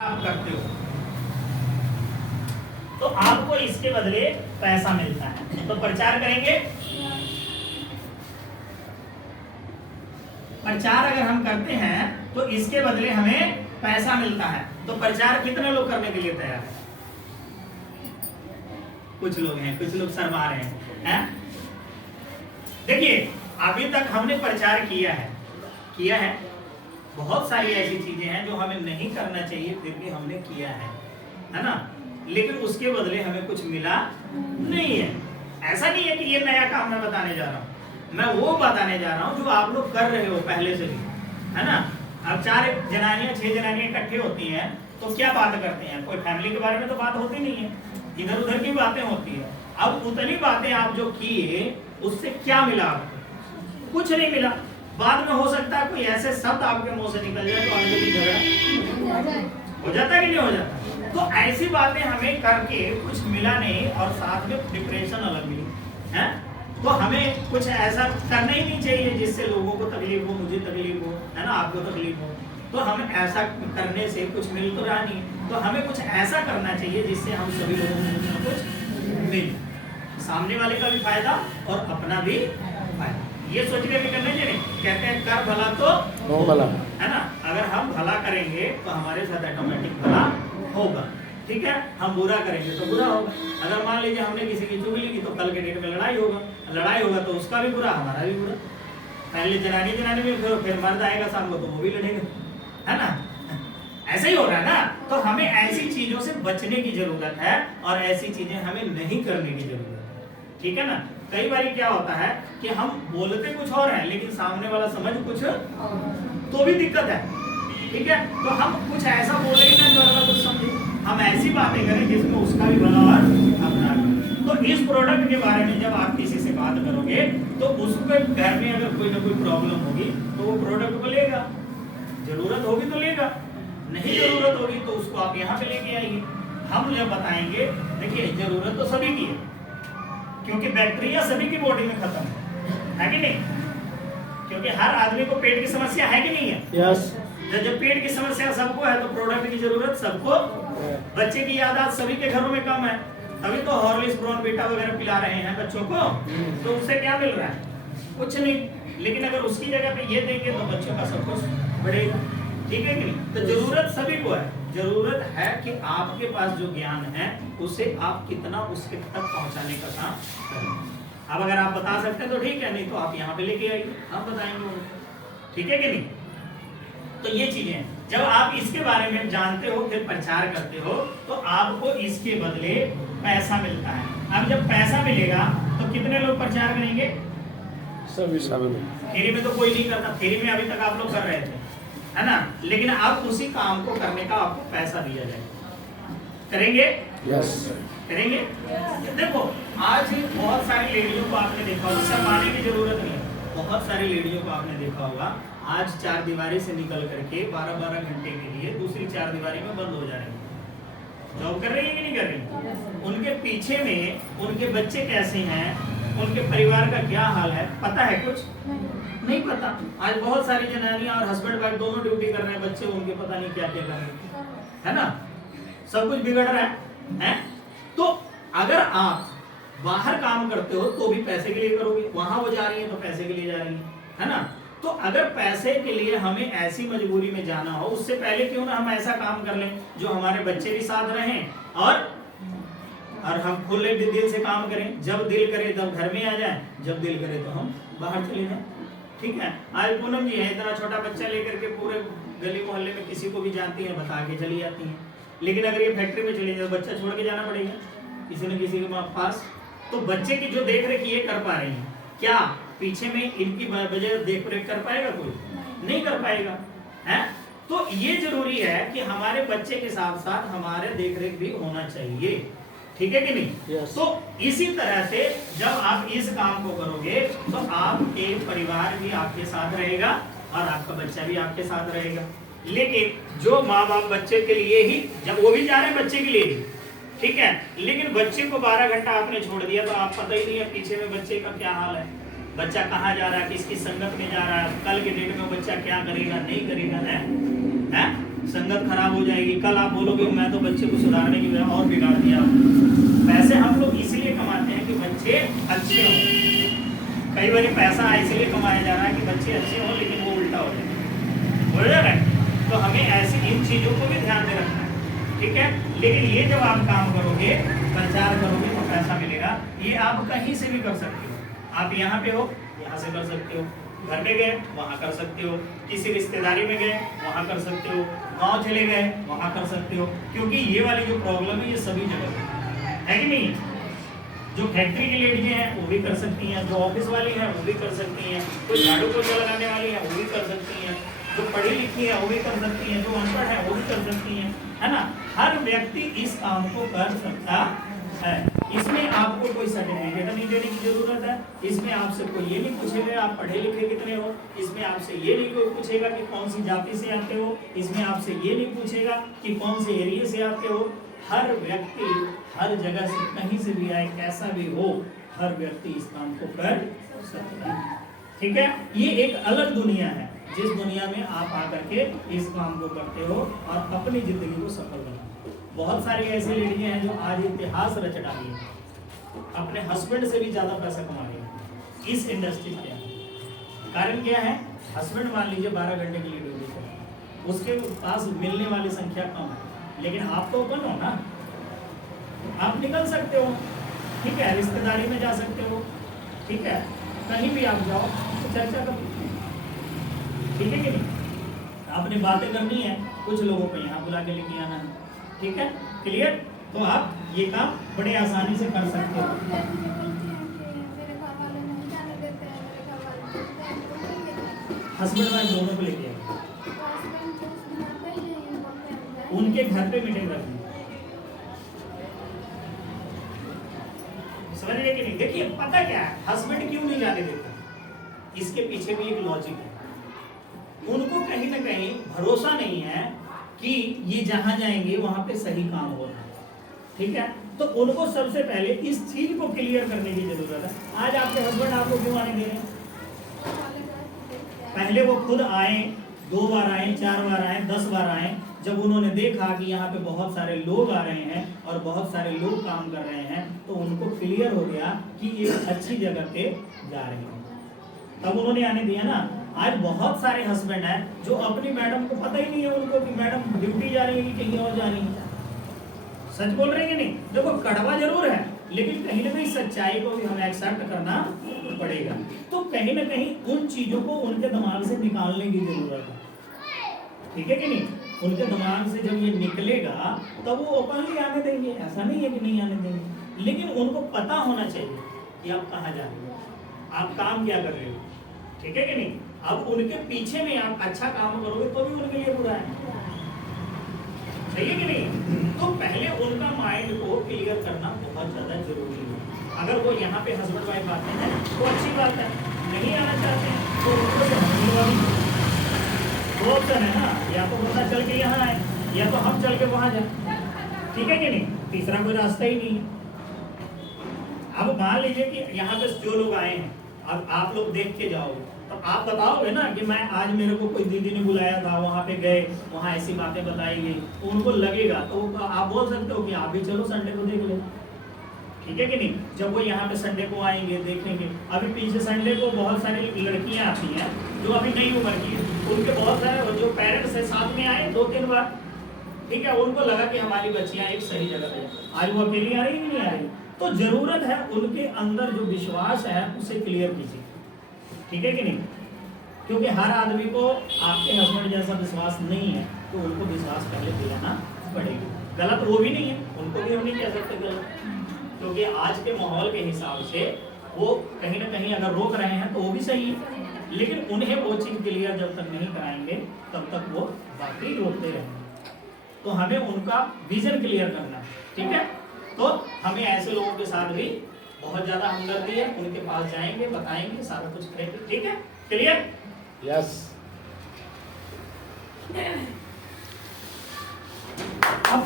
आप करते हो तो आपको इसके बदले पैसा मिलता है। तो प्रचार करेंगे। प्रचार अगर हम करते हैं तो इसके बदले हमें पैसा मिलता है। तो प्रचार कितने लोग करने के लिए तैयार है? कुछ लोग हैं, कुछ लोग शर्मा रहे हैं। देखिए, अभी तक हमने प्रचार किया है। बहुत सारी ऐसी चीजें हैं जो हमें नहीं करना चाहिए, फिर भी हमने किया है ना। लेकिन उसके बदले हमें कुछ मिला नहीं है। ऐसा नहीं है कि ये नया काम मैं बताने जा रहा हूँ, मैं वो बताने जा रहा हूँ जो आप लोग कर रहे हो पहले से भी, है ना। अब 4 जनानियां 6 जनानियां इकट्ठे होती हैं तो क्या बात करते हैं? कोई फैमिली के बारे में तो बात होती नहीं है, इधर उधर की बातें होती है। अब उतनी बातें आप जो किए उससे क्या मिला आपको? कुछ नहीं मिला। बाद में हो सकता है कोई ऐसे शब्द आपके मुंह से निकल जाए तो आगे भी झगड़ा हो जाता कि नहीं हो जाता। तो ऐसी बातें हमें करके कुछ मिला नहीं और साथ में डिप्रेशन अलग मिली है। तो हमें कुछ ऐसा करना ही नहीं चाहिए जिससे लोगों को तकलीफ हो, मुझे तकलीफ हो, है ना, आपको तकलीफ हो। तो हमें ऐसा करने से कुछ मिल तो रहा नहीं, तो हमें कुछ ऐसा करना चाहिए जिससे हम सभी लोगों को कुछ ना कुछ मिले, सामने वाले का भी फायदा और अपना भी फायदा। ये सोच के भी करना चाहिए। कहते हैं कर भला तो भला, है ना। अगर हम भला करेंगे तो हमारे साथ ऑटोमेटिक भला होगा, ठीक है। हम बुरा करेंगे तो बुरा होगा। अगर मान लीजिए हमने किसी की चुगली की तो कल के डेट में लड़ाई होगा तो उसका भी बुरा, हमारा भी बुरा। पहले जनानी में फिर मर्द आएगा शाम को तो वो भी लड़ेगा, है ना। ऐसा ही हो रहा है ना। तो हमें ऐसी चीजों से बचने की जरूरत है और ऐसी चीजें हमें नहीं करने की जरूरत है, ठीक है ना। कई बार क्या होता है कि हम बोलते कुछ और हैं लेकिन सामने वाला समझ कुछ तो भी दिक्कत है, ठीक है। तो हम कुछ ऐसा बोलेंगे ना जो अगर कुछ समझे, हम ऐसी बातें करें जिसमें उसका भी भला और अपना भी। तो इस प्रोडक्ट के बारे में जब आप किसी से बात करोगे तो उसके घर में अगर कोई ना कोई प्रॉब्लम होगी तो वो प्रोडक्ट को लेगा, जरूरत होगी तो लेगा, नहीं जरूरत होगी तो उसको आप यहाँ पे लेके आइए। हम जब बताएंगे, देखिए जरूरत तो सभी की है क्योंकि बैक्टीरिया सभी की बॉडी में खत्म है कि नहीं, क्योंकि हर आदमी को पेट की समस्या है कि नहीं है। यस। जब पेट की समस्या सबको है तो प्रोडक्ट की जरूरत सबको। बच्चे की यादाश्त सभी के घरों में कम है, अभी तो हॉर्लिक्स ब्रॉनविटा वगैरह पिला रहे हैं बच्चों को, तो उससे क्या मिल रहा है? कुछ नहीं। लेकिन अगर उसकी जगह पे ये देंगे तो बच्चों का सब कुछ बढ़ेगा, ठीक है कि नहीं। तो जरूरत सभी को है। जरूरत है कि आपके पास जो ज्ञान है उसे आप कितना उसके तक पहुंचाने का काम करें। अब अगर आप बता सकते हैं तो ठीक है, नहीं तो आप यहाँ पे लेके आइए, हम बताएंगे, ठीक है कि नहीं। तो ये चीजें जब आप इसके बारे में जानते हो फिर प्रचार करते हो तो आपको इसके बदले पैसा मिलता है। अब जब पैसा मिलेगा तो कितने लोग प्रचार करेंगे? सभी। थ्योरी में तो कोई नहीं करता, थ्योरी में अभी तक आप लोग कर रहे थे, है ना। लेकिन अब उसी काम को करने का आपको पैसा दिया जाएगा। करेंगे? यस। करेंगे? देखो आज बहुत सारी लेडीजों को आपने देखा होगा, शर्माने की जरूरत नहीं है। बहुत सारी लेडीजों को आपने देखा होगा आज 4 दीवारी से निकल करके 12-12 घंटे के लिए दूसरी 4 दीवारी में बंद हो जा रही है। जॉब कर रही है कि नहीं कर रही? उनके पीछे में उनके बच्चे कैसे हैं, उनके परिवार का क्या हाल है, पता है कुछ? नहीं पता। आज बहुत सारी जनानियां और हस्बैंड वाइफ दोनों ड्यूटी कर रहे हैं, बच्चे उनके पता नहीं क्या क्या कर रहे हैं, है ना। सब कुछ बिगड़ रहा है? तो अगर आप बाहर काम करते हो तो भी पैसे के लिए करोगे, वहां वो जा रही है तो पैसे के लिए जा रही है ना। तो अगर पैसे के लिए हमें ऐसी मजबूरी में जाना हो, उससे पहले क्यों ना हम ऐसा काम कर लें जो हमारे बच्चे भी साथ रहें और हम खुले दिल से काम करें। जब दिल करे तब घर में आ जाए, जब दिल करे तो हम बाहर चले जाएं, ठीक है। आज पूनम जी है, इतना छोटा बच्चा लेकर के पूरे गली मोहल्ले में किसी को भी जानती है, बता के चली जाती है। लेकिन अगर ये फैक्ट्री में चली जाए तो बच्चा छोड़ के जाना पड़ेगा किसी न किसी के पास। तो बच्चे की जो देख रेख ये कर पा रही है, क्या पीछे में इनकी वजह देख रेख कर पाएगा? कोई नहीं कर पाएगा, है। तो ये जरूरी है कि हमारे बच्चे के साथ साथ हमारे देख रेख भी होना चाहिए, ठीक है कि नहीं। yes. तो इसी तरह से जब आप इस काम को करोगे तो आपके परिवार भी आपके साथ रहेगा और आपका बच्चा भी आपके साथ रहेगा। लेकिन जो माँ बाप बच्चे के लिए ही, जब वो भी जा रहे हैं बच्चे के लिए ही, ठीक है, लेकिन बच्चे को 12 घंटा आपने छोड़ दिया तो आप पता ही नहीं है पीछे में बच्चे का क्या हाल है, बच्चा कहाँ जा रहा है, किसकी संगत में जा रहा है, कल के डेट में बच्चा क्या करेगा नहीं करेगा, है? संगत खराब हो जाएगी, कल आप बोलोगे मैं तो बच्चे को सुधारने की वजह और बिगाड़ दिया। पैसे हम लोग इसलिए कमाते हैं कि बच्चे अच्छे हों। कई बार पैसा इसलिए कमाया जा रहा है कि बच्चे अच्छे हों, लेकिन वो उल्टा हो जाए। तो हमें ऐसी इन चीजों को भी ध्यान में रखना है, ठीक है। लेकिन ये जब आप काम करोगे, प्रचार करोगे तो पैसा मिलेगा। ये आप कहीं से भी कर सकते हो। आप यहाँ पे हो, यहाँ से कर सकते हो, घर पे गए वहां कर सकते हो, किसी रिश्तेदारी में गए वहां कर सकते हो, गांव चले गए वहां कर सकते हो। क्योंकि ये वाली जो प्रॉब्लम है ये सभी जगह है कि नहीं। जो फैक्ट्री की लेडीज हैं वो भी कर सकती हैं, जो ऑफिस वाली हैं वो भी कर सकती हैं, कोई झाड़ू पोछा लगाने वाली है वो भी कर सकती हैं, जो पढ़ी लिखी है वो भी कर सकती हैं, जो अनपढ़ है वो भी कर सकती हैं, है ना। हर व्यक्ति इस काम को कर सकता है। इसमें आपको कोई सर्टिफिकेट नहीं देने की जरूरत है। इसमें आपसे कोई ये नहीं पूछेगा आप पढ़े लिखे कितने हो। इसमें आपसे ये नहीं कोई पूछेगा कि कौन सी जाति से आते हो। इसमें आपसे ये नहीं पूछेगा कि कौन से एरिया से आते हो। हर व्यक्ति हर जगह से कहीं से भी आए, कैसा भी हो, हर व्यक्ति इस काम को कर सकता है, ठीक है। ये एक अलग दुनिया है जिस दुनिया में आप आकर के इस काम को करते हो और अपनी जिंदगी को सफल बनाते हो। बहुत सारी ऐसी लड़कियां हैं जो आज इतिहास रच डाली है, अपने हस्बैंड से भी ज्यादा पैसा कमा रही है इस इंडस्ट्री के। कारण क्या है? हस्बैंड मान लीजिए 12 घंटे के लिए ड्यूटी कर, उसके पास मिलने वाली संख्या कम है, लेकिन आप तो ओपन हो ना, आप निकल सकते हो, ठीक है, रिश्तेदारी में जा सकते हो, ठीक है, कहीं भी आप जाओ तो चर्चा करो, ठीक है कि नहीं। आपने बातें करनी है, कुछ लोगों को यहाँ बुला के लेके आना है, ठीक है, क्लियर। तो आप ये काम बड़े आसानी से कर सकते हो। हस्बैंड वाइफ दोनों को लेके आए, उनके घर पे मीटिंग रखनी, समझ रहे कि नहीं। देखिए पता क्या है, हस्बैंड क्यों नहीं जाने देता, इसके पीछे भी एक लॉजिक है। उनको कहीं ना कहीं भरोसा नहीं है कि ये जहां जाएंगे वहां पे सही काम हो रहा है, ठीक है। तो उनको सबसे पहले इस चीज को क्लियर करने की जरूरत है। आज आपके हस्बैंड आपको क्यों आने दे रहे हैं? पहले वो खुद आए, 2 बार आए, 4 बार आए, 10 बार आए। जब उन्होंने देखा कि यहाँ पे बहुत सारे लोग आ रहे हैं और बहुत सारे लोग काम कर रहे हैं, तो उनको क्लियर हो गया कि ये अच्छी जगह पे जा रहे हैं, तब उन्होंने आने दिया ना। आज बहुत सारे हस्बैंड हैं जो अपनी मैडम को पता ही नहीं है उनको कि मैडम ड्यूटी जा रही है कि कहीं और जा रही है। सच बोल रहे हैं कि नहीं? देखो कड़वा जरूर है, लेकिन कहीं ना कहीं सच्चाई को भी हमें एक्सेप्ट करना पड़ेगा। तो कहीं ना कहीं उन चीजों को उनके दिमाग से निकालने की जरूरत है, ठीक है कि नहीं। उनके दिमाग से जब ये निकलेगा तब वो ओपनली आने देंगे, ऐसा नहीं है कि नहीं आने देंगे। लेकिन उनको पता होना चाहिए कि आप कहाँ जा रहे हो, आप काम क्या कर रहे हो, ठीक है कि नहीं। अब उनके पीछे में आप अच्छा काम करोगे तो भी उनके लिए बुरा है, सही है कि नहीं। तो पहले उनका माइंड को क्लियर करना बहुत ज्यादा जरूरी है। अगर वो यहाँ पे हस्बैंड वाइफ आते हैं तो अच्छी बात है, नहीं आना चाहते हैं तो उनको दो ऑप्शन है ना, या तो पता चल के यहाँ आए या तो हम चल के वहां जाए, ठीक है कि नहीं। तीसरा कोई रास्ता ही नहीं है। अब मान लीजिए कि यहाँ पे जो लोग आए हैं, अब आप लोग देख के जाओगे तो आप बताओगे ना कि मैं आज मेरे को कोई दीदी ने बुलाया था, वहाँ पे गए, वहाँ ऐसी बातें बताई गई, तो उनको लगेगा तो आप बोल सकते हो कि आप भी चलो संडे को देख लो, ठीक है कि नहीं। जब वो यहाँ पे संडे को आएंगे देखेंगे। अभी पीछे संडे को बहुत सारी लड़कियां आती हैं जो अभी नई उम्र की है, उनके बहुत सारे जो पेरेंट्स है साथ में आए 2-3 बार, ठीक है, उनको लगा कि हमारी बच्चियां एक सही जगह पे, आज वो अकेली आ रही कि नहीं आ रही। तो जरूरत है उनके अंदर जो विश्वास है उसे क्लियर कीजिए, ठीक है कि नहीं। क्योंकि हर आदमी को आपके हस्बैंड जैसा विश्वास नहीं है, तो उनको विश्वास पहले दिलाना पड़ेगा। गलत वो भी नहीं है, उनको भी हम नहीं कह सकते गलत, क्योंकि आज के माहौल के हिसाब से वो कहीं ना कहीं अगर रोक रहे हैं तो वो भी सही है। लेकिन उन्हें वो चीज क्लियर जब तक नहीं कराएंगे तब तक वो बाकी रोकते रहेंगे। तो हमें उनका विजन क्लियर करना, ठीक है। तो हमें ऐसे लोगों के साथ भी बहुत ज्यादा हमदर्दी है, उनके पास जाएंगे, बताएंगे, सारा कुछ करेंगे, ठीक है, क्लियर। यस। अब